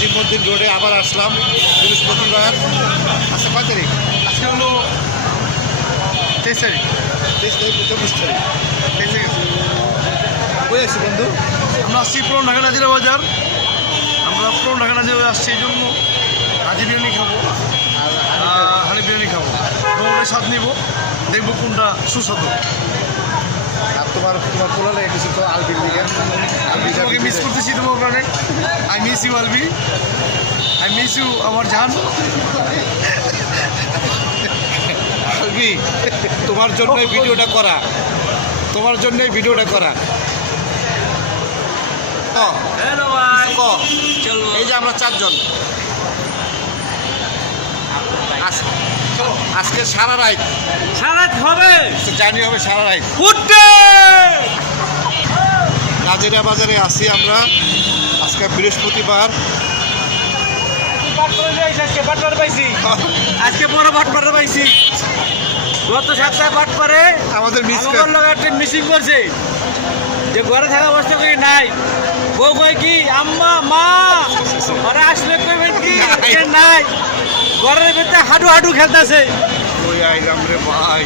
আজিমউদ্দিন রোডে আবার আসলাম বৃহস্পতিবার। আচ্ছা, কয় তারিখ? আজকে হলো 23 তারিখ। 24 তারিখ। কই আছি বন্ধু? আমরা আসছি পুরো ঢাকা নাজিরা বাজার। আমরা পুরো ঢাকা নাজিরা বাজার আসছি এই জন্য হাজি বিরিয়ানি খাবো, হানি বিরিয়ানি খাবো, ভ্রমণের স্বাদ নিব, দেখবো কোনটা সুস্বাদু। আর তোমার পোলা লেগে কিছু তো আলবির দিকে তোমাকে মিস করতেছি তোমার কারণে। I miss you Albi, I miss you আমার জান। আলবি, তোমার জন্যই ভিডিওটা করা, তোমার জন্যই ভিডিওটা করা। এই যে আমরা 4 জন আজকে সারা রাত হবে জার্নি হবে, সারা রাত উঠতে নাজিরা বাজারে আছি আমরা। আজকে বৃহস্পতিবার। আজকে বড় বাটপাড়া পাইছি। গত সপ্তাহে বাটপাড়ে আমাদের মিসিং করছে যে ঘরে থাকা অবস্থা করি নাই। বউ কয় কি আম্মা মা ওরা আসলে কইবেন কি নাই, ঘরের ভিতরে হাডু হাডু খেলতেছে। কই আইলাম রে ভাই,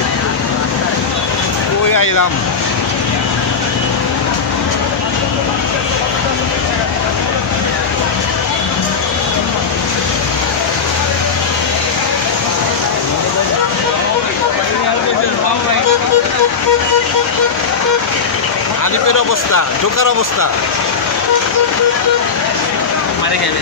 কই আইলাম। আলিপের অবস্থা, ঢোকার অবস্থা মারে গেলে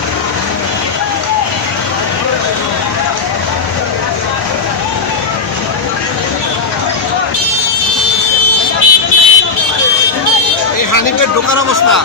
এই হানিফের ঢোকার অবস্থা।